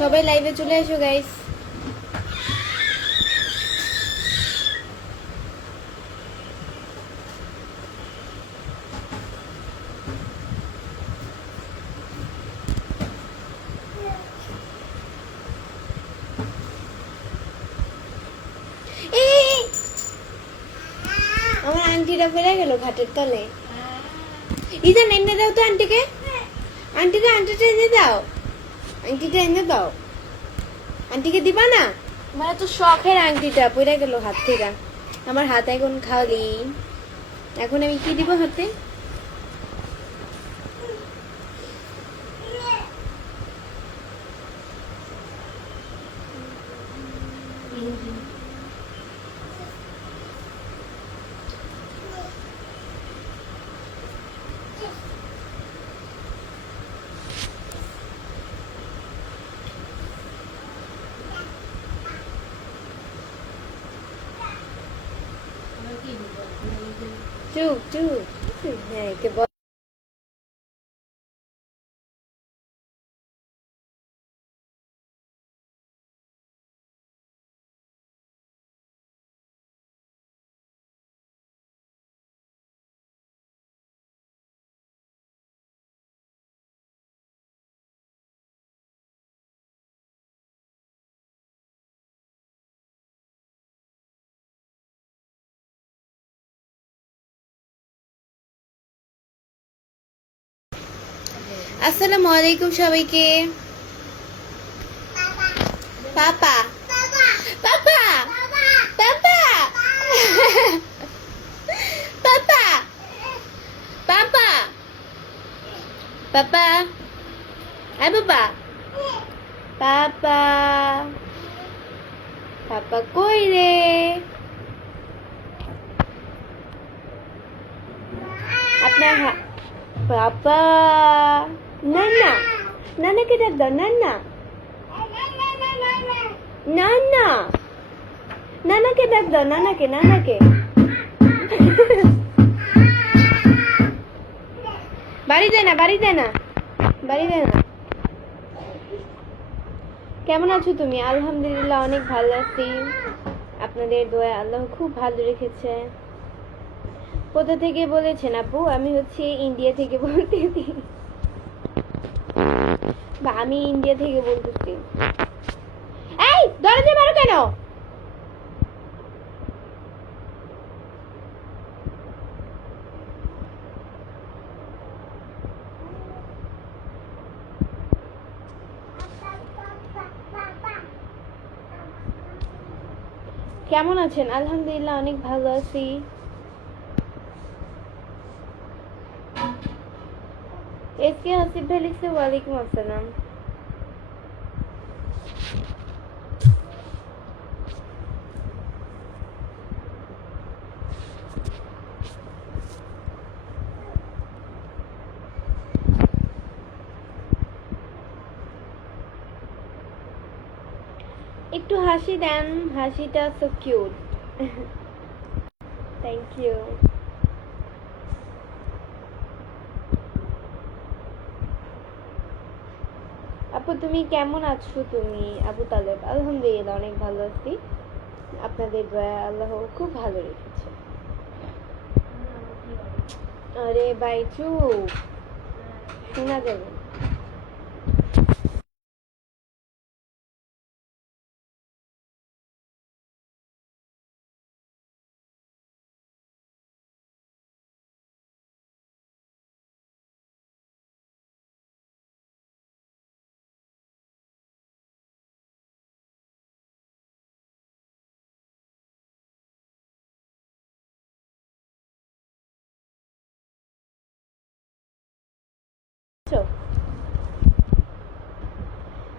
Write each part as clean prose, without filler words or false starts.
সবাই লাইভে চলে এসো গাইস। আমার আন্টিটা ফেলে গেল ঘাটের তলে। ইদান এনে দাও তো আন্টিকে, আন্টিটা এনে দাও, আন্টিটা এনে দাও। আন্টিকে দিবা না? আমার তো শখের আংটিটা পড়ে গেল হাত থেকে। আমার হাত এখন খালি, এখন আমি কি দিব হাতে? চুপ চুপ, হ্যাঁ কে বল। আসসালামু আলাইকুম সবাইকে। পাপা পাপা পাপা পাপা পাপা পাপা আয় বাবা। পাপা পাপা কই রে? আপনার পাপা নানা, নানাকে ডাক দাও। নানা নানা, নানাকে ডাক দাও। নানাকে, নানাকে। বাড়ি দে না, বাড়ি দে না, বাড়ি দে না। কেমন আছো তুমি? আলহামদুলিল্লাহ অনেক ভালো আছি, আপনাদের দোয়া আল্লাহ খুব ভালো রেখেছে। কোথা থেকে বলেছেন আপু? আমি হচ্ছে ইন্ডিয়া থেকে বলতেছি, বা আমি ইন্ডিয়া থেকে বলতেছি। এই দরজা মারো কেন? কেমন আছেন? আলহামদুলিল্লাহ অনেক ভালো আছি। এসকে হাসিব ভাই লিখছে ওয়ালাইকুম আসসালাম। একটু হাসি দেন, হাসিটা সো কিউট। Thank you. আপু তুমি কেমন আছো? তুমি আবু তালেব? আলহামদুলিল্লাহ অনেক ভালো আছি, আপনাদের দয়া আল্লাহ খুব ভালো রেখেছে। আরে ভাই চুপ, শোনা যাবে।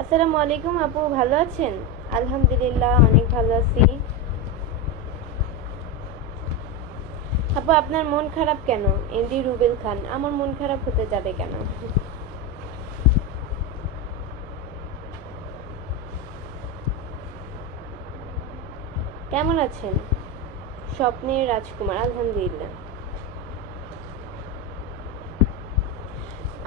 আসসালামু আলাইকুম আপু, ভালো আছেন? আলহামদুলিল্লাহ অনেক ভালো আছি। আপু আপনার মন খারাপ কেন? এমডি রুবেল খান। আমার মন খারাপ হতে যাবে কেন? কেমন আছেন? স্বপ্নের রাজকুমার। আলহামদুলিল্লাহ।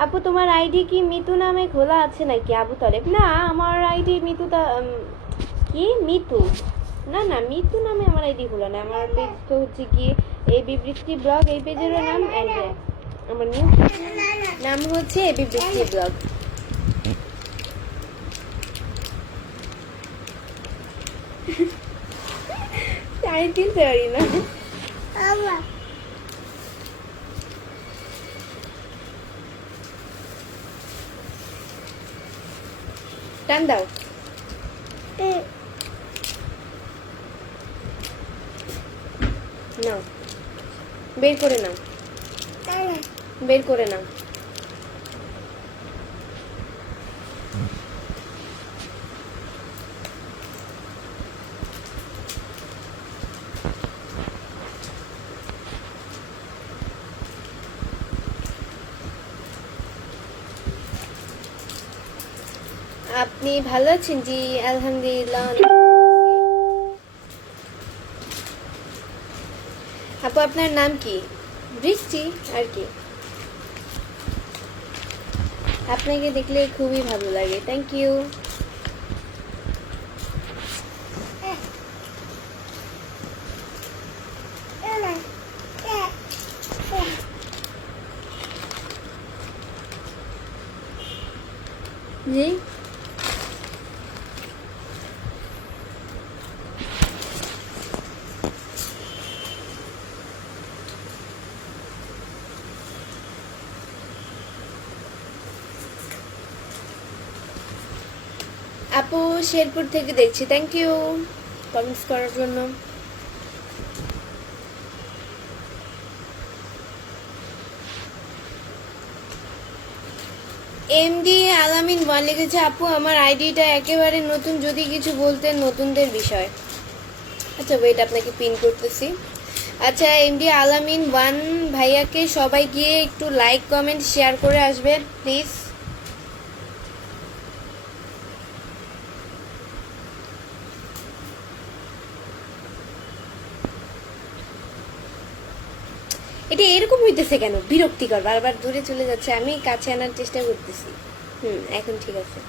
আপু তোমার আইডি কি মিতু নামে খোলা আছে নাকি আবু তালেব? না, আমার আইডি মিতু কি মিতু, না না মিতু নামে আমার আইডি খোলা না। আমার পেজ তো হচ্ছে কি এবি বৃষ্টি ব্লগ, এই পেজেরও নাম অ্যান্ড আমার নিউ নাম হচ্ছে এবি বৃষ্টি ব্লগ। আমি চিনতে পারি না। টান দাও। নাও, বের করে নাও, বের করে নাও। আপনি ভালো আছেন? জি আলহামদুলিল্লাহ অনেক ভালো আছি। আপু আপনার নাম কি? বৃষ্টি আর কি। আপনাকে দেখলে খুবই ভালো লাগে, থ্যাংক ইউ। জি আপু শেরপুর থেকে দেখছি, থ্যাংক ইউ কমেন্টস করার জন্য। এমডি আলামিন ওয়ান লিখেছে, আপু আমার আইডিটা একেবারে নতুন, যদি কিছু বলতেন নতুনদের বিষয়। আচ্ছা ওয়েট, আপনাকে পিন করতেছি। আচ্ছা এমডি আলামিন ওয়ান ভাইয়াকে সবাই গিয়ে একটু লাইক কমেন্ট শেয়ার করে আসবে প্লিজ। এটা এরকম হইতেছে কেন? বিরক্তিকর, বারবার দূরে চলে যাচ্ছে, আমি কাছে আনার চেষ্টা করতেছি। এখন ঠিক আছে।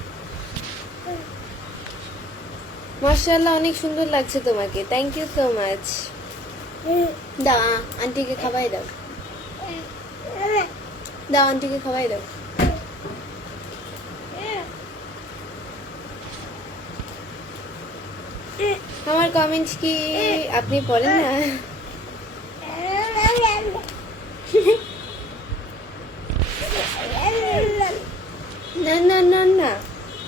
মাশাআল্লাহ অনেক সুন্দর লাগছে তোমাকে, থ্যাংক ইউ সো মাচ। দাও আন্টিকে খাওয়াই দাও, দাও আন্টিকে খাওয়াই দাও। আমার কমেন্টস কি আপনি পড়েন না? না না না না,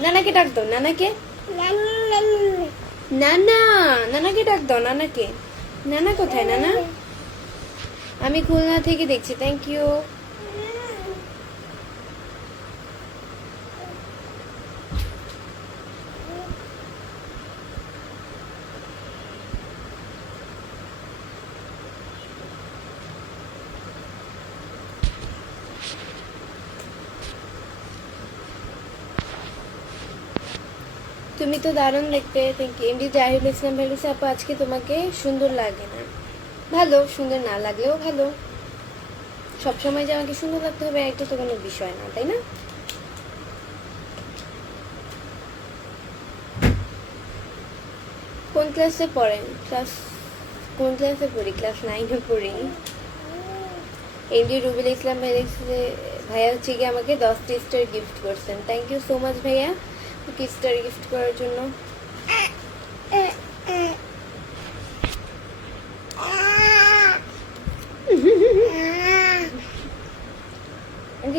নানাকে ডাক দাও, নানাকে। নানা, নানাকে ডাক দাও, নানাকে। নানা কোথায়? নানা আমি খুলনা থেকে দেখছি, থ্যাংক ইউ। তুমি তো দারুণ দেখতে, থ্যাংক ইউ। এমডি জাহিরুল ইসলাম বলেছে, আপু আজকে তোমাকে সুন্দর লাগে না। ভালো, সুন্দর না লাগলেও ভালো। সবসময় যে আমাকে সুন্দর লাগতে হবে এটা তো কোনো বিষয় না, তাই না? কোন ক্লাসে পড়েন? কোন ক্লাসে পড়ি? ক্লাস 9-এ পড়ি। এমডি রুবেল ইসলাম ভাইয়া হচ্ছে কি আমাকে 10টি স্টার গিফট করছেন, থ্যাংক ইউ সো মাচ ভাইয়া স্টার গিফট করার জন্য।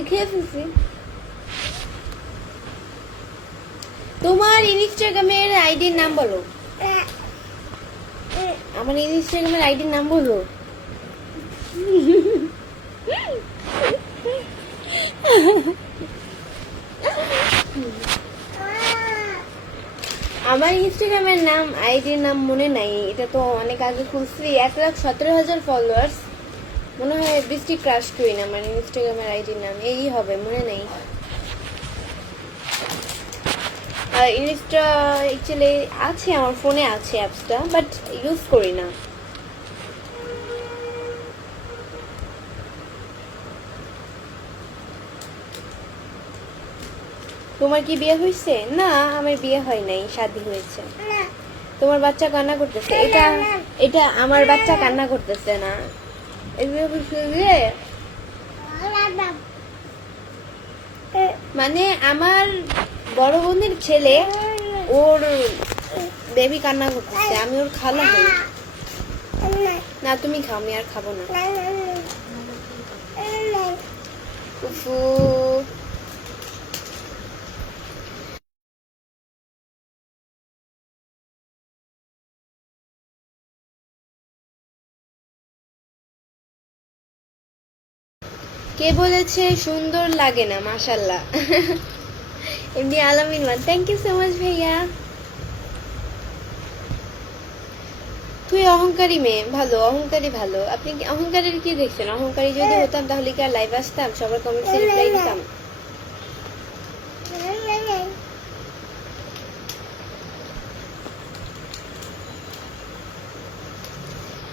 খেয়ে ফেলছি। তোমার ইনস্টাগ্রামের আইডির নাম বলো। আমার ইনস্টাগ্রামের আইডির নাম বলো। আমার ইনস্টাগ্রামের নাম আইডির নাম মনে নাই, এটা তো অনেক আগে খুলছি। 1,17,000 ফলোয়ার্স, মনে হয় বৃষ্টি ক্রাশ কুইন আমার ইনস্টাগ্রামের আইডির নাম, এই হবে, মনে নেই। আর ইনস্টা অ্যাকচুয়ালি আছে আমার ফোনে, আছে অ্যাপসটা, বাট ইউজ করি না। তোমার কি বিয়ে হয়েছে? না, আমার বিয়ে হয় নাই, শাদী হয়েছে। তোমার বাচ্চা কান্না করতেছে। এটা এটা আমার বাচ্চা কান্না করতেছে না। মানে আমার বড় বোনের ছেলে, ওর বেবি কান্না করতেছে, আমি ওর খালা হই। না তুমি খাও, আমি আর খাবো না। উফু, কে বলেছে সুন্দর লাগে না? মাশাল্লাহ। এমনি Alamin one, thank you so much ভাইয়া। তুই অহংকারী মেয়ে, ভালো অহংকারী ভালো। আপনি কি অহংকারের কি দেখছেন? অহংকারী যদি হতাম তাহলে কি আর লাইভ আসতাম, সবার কমেন্টসে রিপ্লাই দিতাম?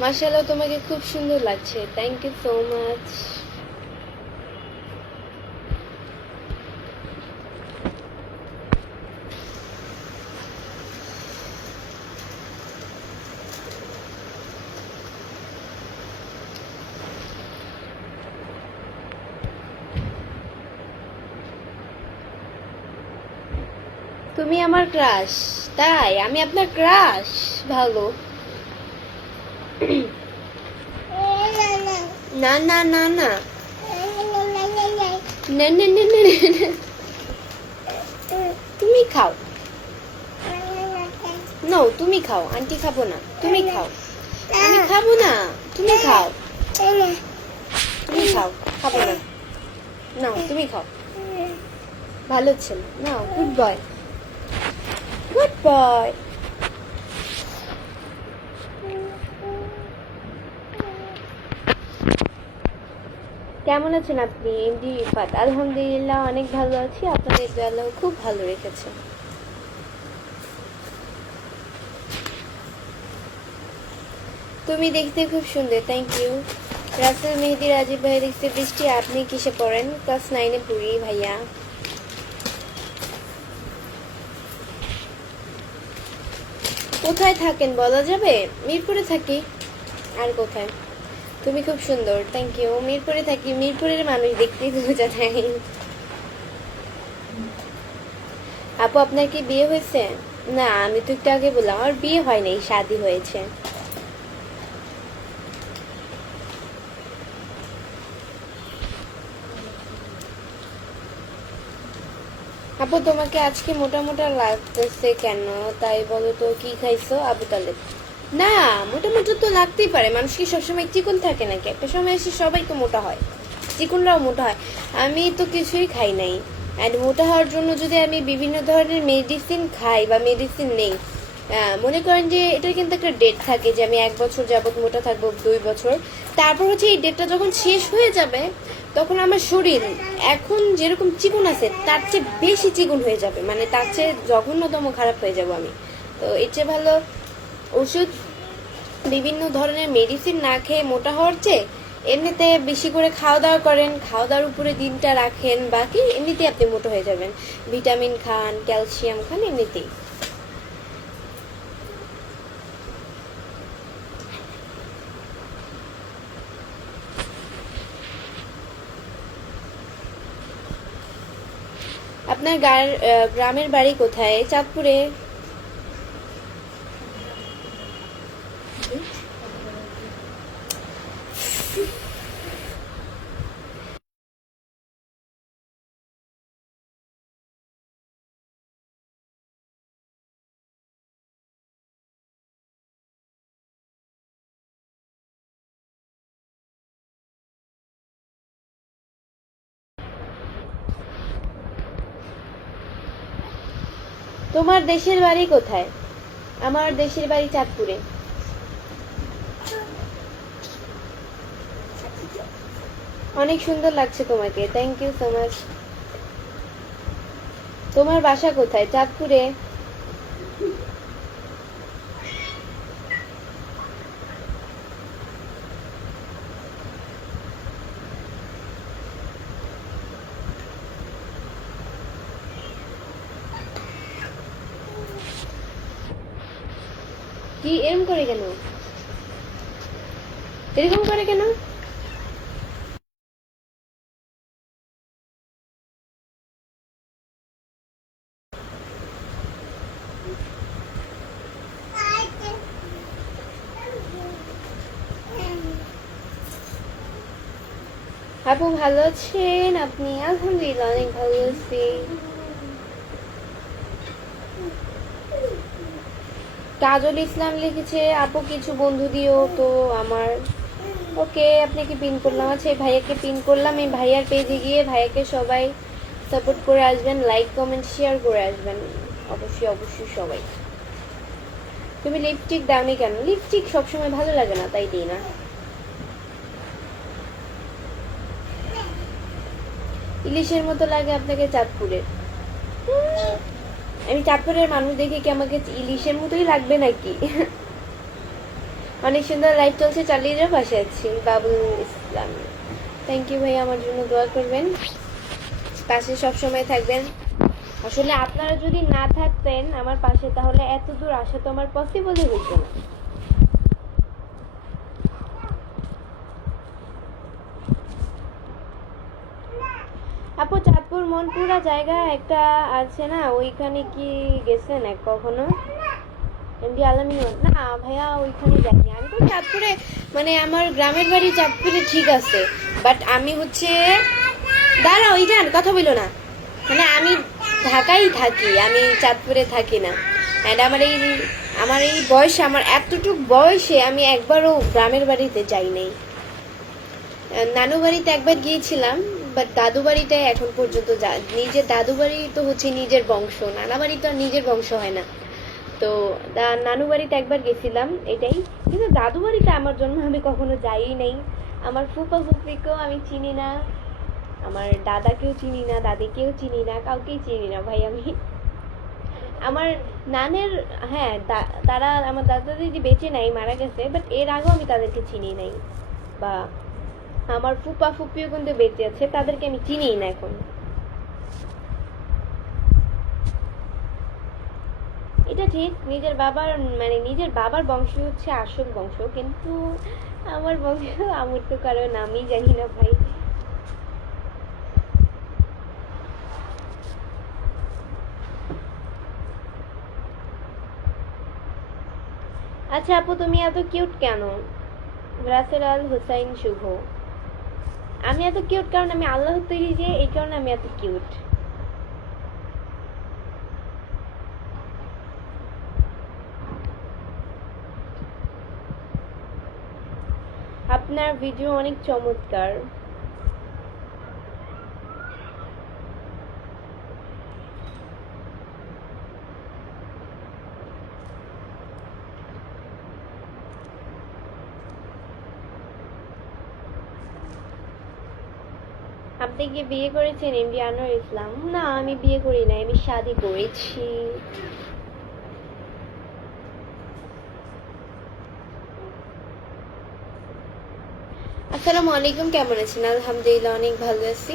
মাশাআল্লাহ, তোমাকে খুব সুন্দর লাগছে, থ্যাংক ইউ সো মাচ। তুমি আমার ক্রাশ? তাই? আমি আপনার ক্রাশ? ভালো। না না না না তুমি খাও। নো, তুমি খাও, আন্টি খাবো না। তুমি খাও, আমি খাবো না। তুমি খাও, তুমি খাও, খাবো না। না, তুমি খাও, ভালো ছেলে। না, গুড বয়, গুড বয়। কেমন আছেন আপনি? এমডি রিফাত, আলহামদুলিল্লাহ অনেক ভালো আছি, আপনাদের দোয়া খুব ভালো রেখেছে। তুমি দেখতে খুব সুন্দর, থ্যাংক ইউ। রাসেল মেহেদি রাজীব ভাই দেখতে বৃষ্টি, আপনি কিসে পড়েন? ক্লাস 9-এ পড়ি ভাইয়া। কোথায় থাকেন বলা যাবে? মিরপুরে থাকি। আর কোথায়? তুমি খুব সুন্দর, থ্যাংক ইউ। মিরপুরে থাকি, মিরপুরের মানুষ দেখতেই বোঝা যায়। আপু আপনার কি বিয়ে হয়েছে? না, আমি তো একটু আগে বললাম আমার বিয়ে হয় নাই, শাদী হয়েছে। আপু তোমাকে আজকে মোটা মোটা লাগতেছে কেন? তাই বলো তো, কি খাইছো? আবু তালেব, না মোটা মোটা তো লাগতেই পারে, মানুষ কি সবসময় চিকন থাকে নাকি? একটা সময় এসে সবাই তো মোটা হয়, চিকনরাও মোটা হয়। আমি তো কিছুই খাই নাই, অ্যান্ড মোটা হওয়ার জন্য যদি আমি বিভিন্ন ধরনের মেডিসিন খাই বা মেডিসিন নেই, মনে করেন যে এটার কিন্তু একটা ডেট থাকে যে আমি 1 বছর যাবত মোটা থাকবো, 2 বছর, তারপর হচ্ছে এই ডেটটা যখন শেষ হয়ে যাবে তখন আমার শরীর এখন যেরকম চিকন আছে তার চেয়ে বেশি চিকন হয়ে যাবে, মানে তার চেয়ে জঘন্যতম খারাপ হয়ে যাব আমি। তো এর চেয়ে ভালো ওষুধ, বিভিন্ন ধরনের মেডিসিন না খেয়ে মোটা হওয়ার চেয়ে এমনিতে বেশি করে খাওয়া দাওয়া করেন, খাওয়া দাওয়ার উপরে দিনটা রাখেন, বাকি এমনিতেই আপনি মোটা হয়ে যাবেন। ভিটামিন খান, ক্যালসিয়াম খান, এমনিতেই। আপনার গ্রামের বাড়ি কোথায়? চাঁদপুরে। তোমার দেশের বাড়ি কোথায়? আমার দেশের বাড়ি চাঁদপুরে। অনেক সুন্দর লাগছে তোমাকে, থ্যাংক ইউ সো মাচ। তোমার বাসা কোথায়? চাঁদপুরে। কি এরকম করে কেন? এরকম করে কেন? আপু ভালো আছেন আপনি? আলহামদুলিল্লাহ অনেক ভালো আছি। কাজল ইসলাম লিখেছে আপু কিছু বন্ধু দিও তো আমার। ওকে, আপনাকে পিন করলাম। আচ্ছা, এই ভাইয়াকে পিন করলাম। এই ভাইয়ার পেজে গিয়ে ভাইয়াকে সবাই সাপোর্ট করে আসবেন, লাইক কমেন্ট শেয়ার করে আসবেন, অবশ্যই অবশ্যই সবাই। তুমি লিপস্টিক দাওনি কেন? লিপস্টিক সবসময় ভালো লাগে না, তাই দিই না। ইলিশের মতো লাগে আপনাকে চাঁদপুরের? আমি চাঁদপুরের মানুষ দেখে কি আমাকে ইলিশের মতোই লাগবে নাকি? অনেক সুন্দর লাইভ চলছে, চালিয়ে যাও, পাশে আছি। বাবুল ইসলাম, থ্যাংক ইউ ভাই, আমার জন্য দোয়া করবেন, পাশে সব সময় থাকবেন। আসলে আপনারা যদি না থাকতেন আমার পাশে তাহলে এত দূর আসা তো আমার পসিবলই হতো না। আপু চাঁদপুর মনপুরা জায়গা একটা আছে না, ওইখানে কি গেছেন কখনো? এমডি আলামিন না ভাইয়া, ওইখানে যাইনি আমি তো। চাঁদপুরে মানে আমার গ্রামের বাড়ি চাঁদপুরে, ঠিক আছে, বাট আমি হচ্ছে, দাঁড়াও ওই যান, কথা বলো না, মানে আমি ঢাকায় থাকি, আমি চাঁদপুরে থাকি না। অ্যান্ড আমার এই বয়সে, আমার এতটুক বয়সে আমি একবারও গ্রামের বাড়িতে যাই নাই। নানু বাড়িতে একবার গিয়েছিলাম, বাট দাদু বাড়িতে এখন পর্যন্ত নিজের দাদু বাড়ি তো হচ্ছে নিজের বংশ, নানা বাড়ি তো আর নিজের বংশ হয় না। তো নানু বাড়িতে একবার গেছিলাম, এটাই। কিন্তু দাদু বাড়িতে আমার জন্ম আমি কখনো যাই নাই। আমার ফুপা ফুপিকেও আমি চিনি না, আমার দাদাকেও চিনি না, দাদিকেও চিনি না, কাউকেই চিনি না ভাই আমি। আমার নানের, হ্যাঁ তারা, আমার দাদা দিদি বেঁচে নাই, মারা গেছে, বাট এর আগেও আমি তাদেরকে চিনি নাই। বা আমার ফুপা ফুপিও কিন্তু বেঁচে আছে, তাদেরকে আমি চিনিই না এখন। এটা ঠিক, নিজের বাবার মানে নিজের বাবার বংশ হচ্ছে আসল বংশ, কিন্তু আমার বংশ আমার তো কারো নামই জানি না ভাই। আচ্ছা আপু তুমি এত কিউট কেন? রাসেল আল হুসাইন শুভ, আমি এত কিউট কারণ আমি আল্লাহর তৈরি, যে এই কারণে আমি এত কিউট। আপনার ভিডিও অনেক চমৎকার। আপনি কি বিয়ে করেছেন এমডি আনোয়ার ইসলাম? না, আমি বিয়ে করি নাই, আমি শাদী করেছি। আসসালামু আলাইকুম, কেমন আছেন? আলহামদুলিল্লাহ অনেক ভালো আছি।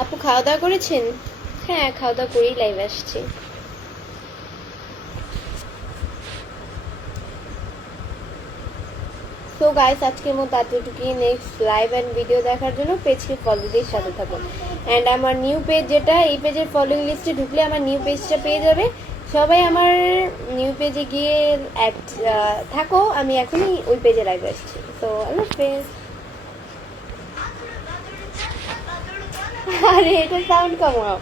আপু খাওয়া দাওয়া করেছেন? হ্যাঁ, খাওয়া দাওয়া করেই লাইভ আসছি। সো গাইস, আজকের মতো এতটুকুই। নেক্সট লাইভ অ্যান্ড ভিডিও দেখার জন্য পেজকে ফলো দিয়ে সাথে থাকুন। অ্যান্ড আমার নিউ পেজ যেটা, এই পেজের ফলোইং লিস্টে ঢুকলে আমার নিউ পেজটা পেয়ে যাবে। সবাই আমার নিউ পেজে গিয়ে থাকো, আমি এখনই ওই পেজে লাইভ আসছি। তো আল্লাহ হাফেজ। আরে এটা সাউন্ড কমাও।